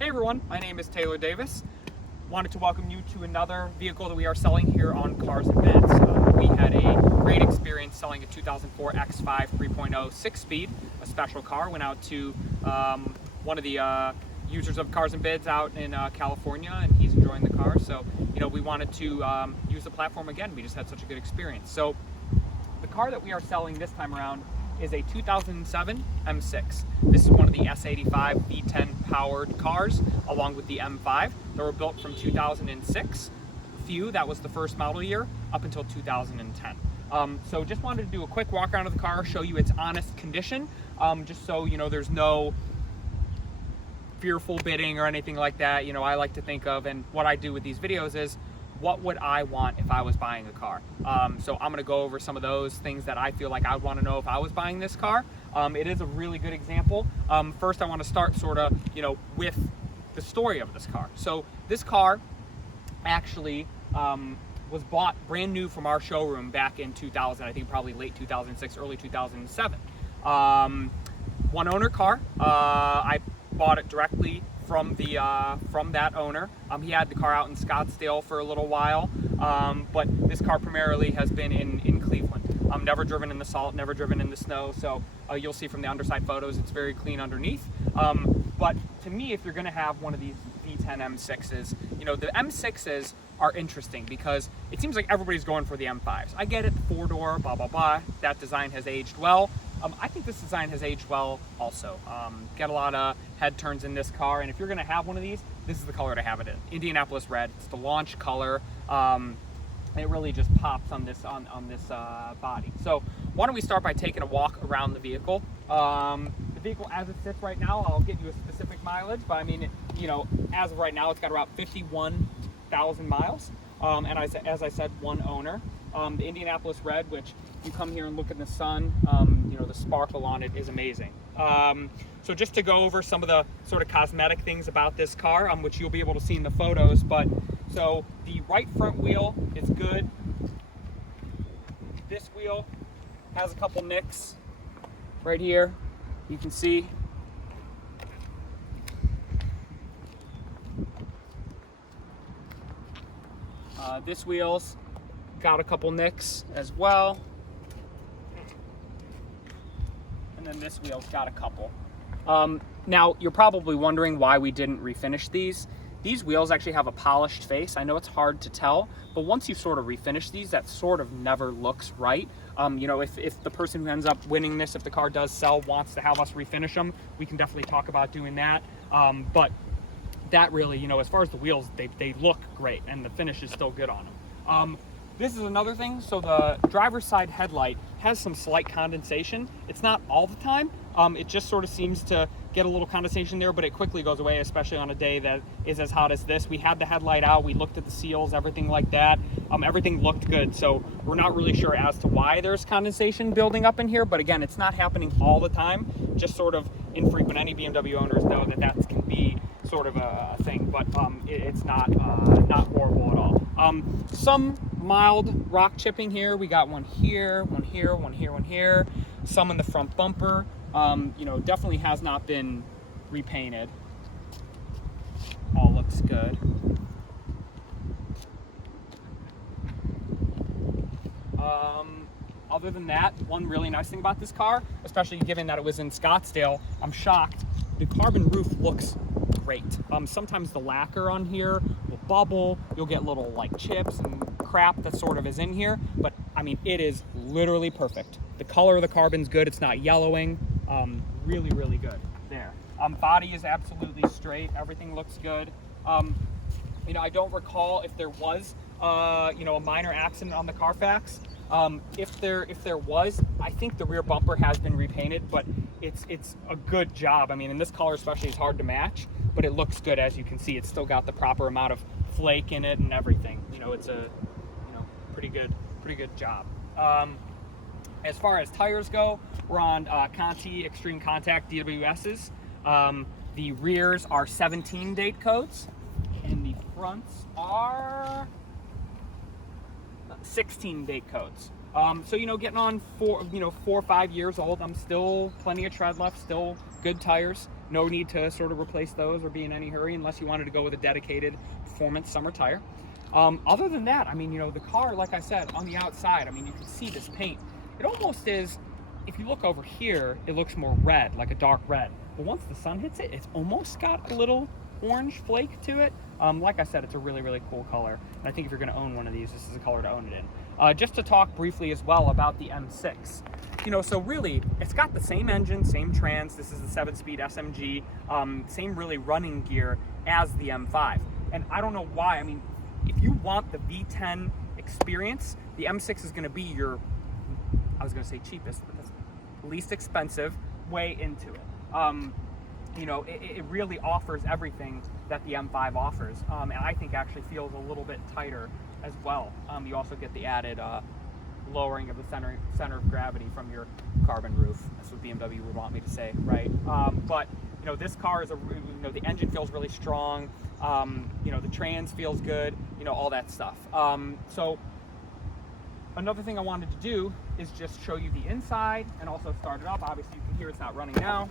Hey everyone, my name is Taylor Davis. Wanted to welcome you to another vehicle that we are selling here on Cars and Bids. We had a great experience selling a 2004 X5 3.0 6-speed, a special car. Went out to one of the users of Cars and Bids out in California, and he's enjoying the car. So, we wanted to use the platform again. We just had such a good experience. So, the car that we are selling this time around is a 2007 M6. This is one of the S85 V10 powered cars, along with the M5. They were built from 2006. That was the first model year, up until 2010. So just wanted to do a quick walk around of the car, show you its honest condition, just so there's no fearful bidding or anything like that. I like to think of, and what I do with these videos is, what would I want if I was buying a car? So I'm gonna go over some of those things that I feel like I would wanna know if I was buying this car. It is a really good example. First I wanna start with the story of this car. So this car actually was bought brand new from our showroom back in 2000, I think probably late 2006, early 2007. One owner car. I bought it directly from that owner. He had the car out in Scottsdale for a little while, but this car primarily has been in Cleveland. Never driven in the salt, never driven in the snow, so you'll see from the underside photos it's very clean underneath. But to me, if you're going to have one of these V10 M6s, the M6s are interesting because it seems like everybody's going for the M5s. I get it, 4-door, blah, blah, blah. That design has aged well. I think this design has aged well also. Get a lot of head turns in this car, and if you're gonna have one of these, this is the color to have it in. Indianapolis red, it's the launch color. It really just pops on this body. So why don't we start by taking a walk around the vehicle. The vehicle as it sits right now, I'll give you a specific mileage, but I mean, as of right now, it's got about 51,000 miles. And as I said, one owner. The Indianapolis red, which you come here and look in the sun, the sparkle on it is amazing. So just to go over some of the sort of cosmetic things about this car, which you'll be able to see in the photos, so the right front wheel is good. This wheel has a couple nicks right here, you can see. This wheel's got a couple nicks as well. And then this wheel's got a couple. Now, you're probably wondering why we didn't refinish these. These wheels actually have a polished face. I know it's hard to tell, but once you sort of refinish these, that sort of never looks right. If the person who ends up winning this, if the car does sell, wants to have us refinish them, we can definitely talk about doing that. But that really, as far as the wheels, they look great, and the finish is still good on them. This is another thing. So the driver's side headlight has some slight condensation. It's not all the time. It just sort of seems to get a little condensation there, but it quickly goes away, especially on a day that is as hot as this. We had the headlight out, we looked at the seals, everything like that. Everything looked good, so we're not really sure as to why there's condensation building up in here, but again, it's not happening all the time, just sort of infrequent. Any BMW owners know that can be sort of a thing, but it's not horrible at all. Some mild rock chipping here. We got one here, one here, one here, one here. Some in the front bumper. Definitely has not been repainted. All looks good. Other than that, one really nice thing about this car, especially given that it was in Scottsdale, I'm shocked, the carbon roof looks great. Sometimes the lacquer on here will bubble, you'll get little chips and crap that sort of is in here, but I mean, it is literally perfect. The color of the carbon's good, it's not yellowing. Really, really good there. Body is absolutely straight, everything looks good. I don't recall if there was a minor accident on the Carfax. If there was, I think the rear bumper has been repainted, but it's a good job. I mean, in this color especially, it's hard to match, but it looks good. As you can see, it's still got the proper amount of flake in it and everything. It's a pretty good job. As far as tires go, we're on Conti Extreme Contact DWS's. The rears are 17 date codes, and the fronts are 16 date codes. So getting on 4 or 5 years old, I'm still plenty of tread left, still good tires. no need to sort of replace those or be in any hurry unless you wanted to go with a dedicated performance summer tire. Other than that, I mean, you know, the car, like I said, on the outside, I mean, you can see this paint. It almost is, if you look over here, it looks more red, like a dark red. But once the sun hits it, it's almost got a little orange flake to it. Like I said, it's a really, really cool color. And I think if you're gonna own one of these, this is a color to own it in. Just to talk briefly as well about the M6. You know, so really, it's got the same engine, same trans. This is the 7-speed SMG, same really running gear as the M5. And I don't know why, I mean, if you want the V10 experience, the M6 is gonna be your, I was gonna say cheapest, but that's least expensive way into it. You know, it really offers everything that the M5 offers, and I think actually feels a little bit tighter as well. You also get the added lowering of the center of gravity from your carbon roof. That's what BMW would want me to say, right? But you know, this car is you know, the engine feels really strong. You know, the trans feels good. You know, all that stuff. So another thing I wanted to do is just show you the inside and also start it up. Obviously, you can hear it's not running now.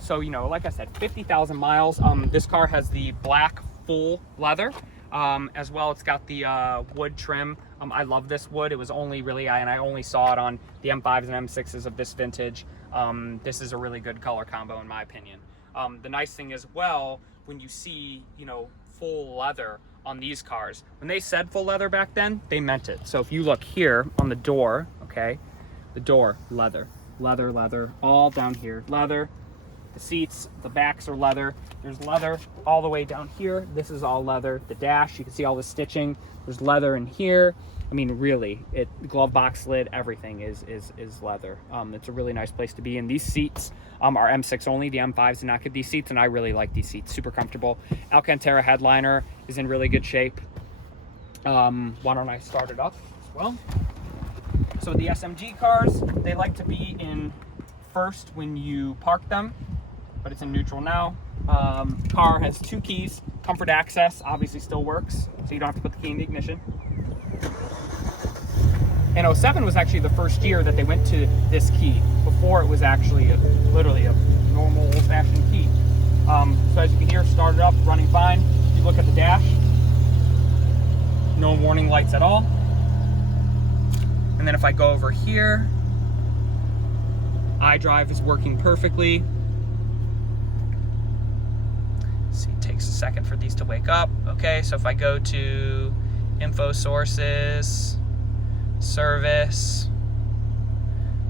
So, you know, like I said, 50,000 miles. This car has the black full leather. As well, it's got the wood trim. I love this wood. It was only really, and I only saw it on the M5s and M6s of this vintage. This is a really good color combo in my opinion. The nice thing as well, when you see, you know, full leather on these cars, when they said full leather back then, they meant it. So if you look here on the door, okay, the door, leather, leather, leather, all down here, leather. The seats, the backs are leather. There's leather all the way down here. This is all leather. The dash, you can see all the stitching. There's leather in here. I mean, really, the glove box lid, everything is leather. It's a really nice place to be in. These seats are M6 only. The M5s did not get these seats, and I really like these seats. Super comfortable. Alcantara headliner is in really good shape. Why don't I start it up as well? So the SMG cars, they like to be in first when you park them, but it's in neutral now. Car has 2 keys. Comfort access obviously still works, so you don't have to put the key in the ignition. And 07 was actually the first year that they went to this key. Before, it was actually literally a normal old-fashioned key. So as you can hear, started up, running fine. If you look at the dash, no warning lights at all. And then if I go over here, iDrive is working perfectly. See, it takes a second for these to wake up. Okay, so if I go to info sources, service,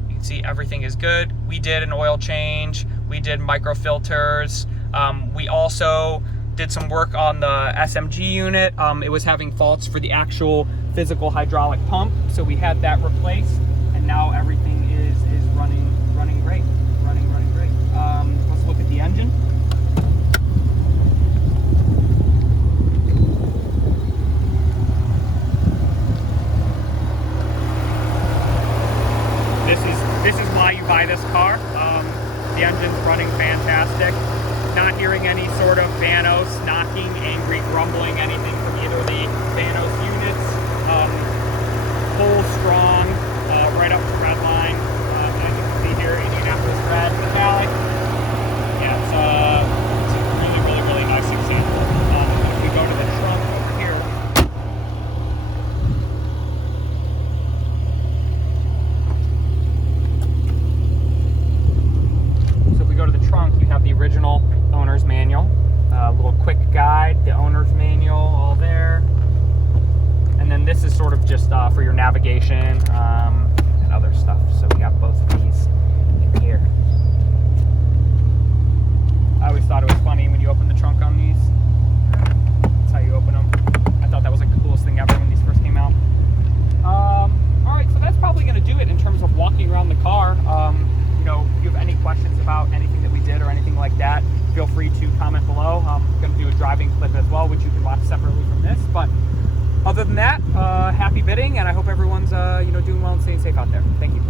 you can see everything is good. We did an oil change. We did micro filters. We also did some work on the SMG unit. It was having faults for the actual physical hydraulic pump, so we had that replaced, and now everything is running great. Running great. Let's look at the engine. This is why you buy this car. The engine's running fantastic. Not hearing any sort of Vanos knocking, angry, grumbling, anything from either of the Vanos units. Full strong, right up to red line. As you can see here, Indianapolis red metallic. Yeah, it's a really nice example. If we go to the trunk over here, so if we go to the trunk, you have the original owner's manual, a little quick guide, the owner's manual, all there. And then this is sort of just for your navigation and other stuff. So we got both of these in here. I always thought it was funny when you open the trunk on these. That's how you open them. I thought that was like the coolest thing ever when these first came out. All right, so that's probably going to do it in terms of walking around the car. You know, if you have any questions about anything that we did or anything like that, feel free to comment below. I'm going to do a driving clip as well, which you can watch separately from this. But other than that, happy bidding, and I hope everyone's you know, doing well and staying safe out there. Thank you.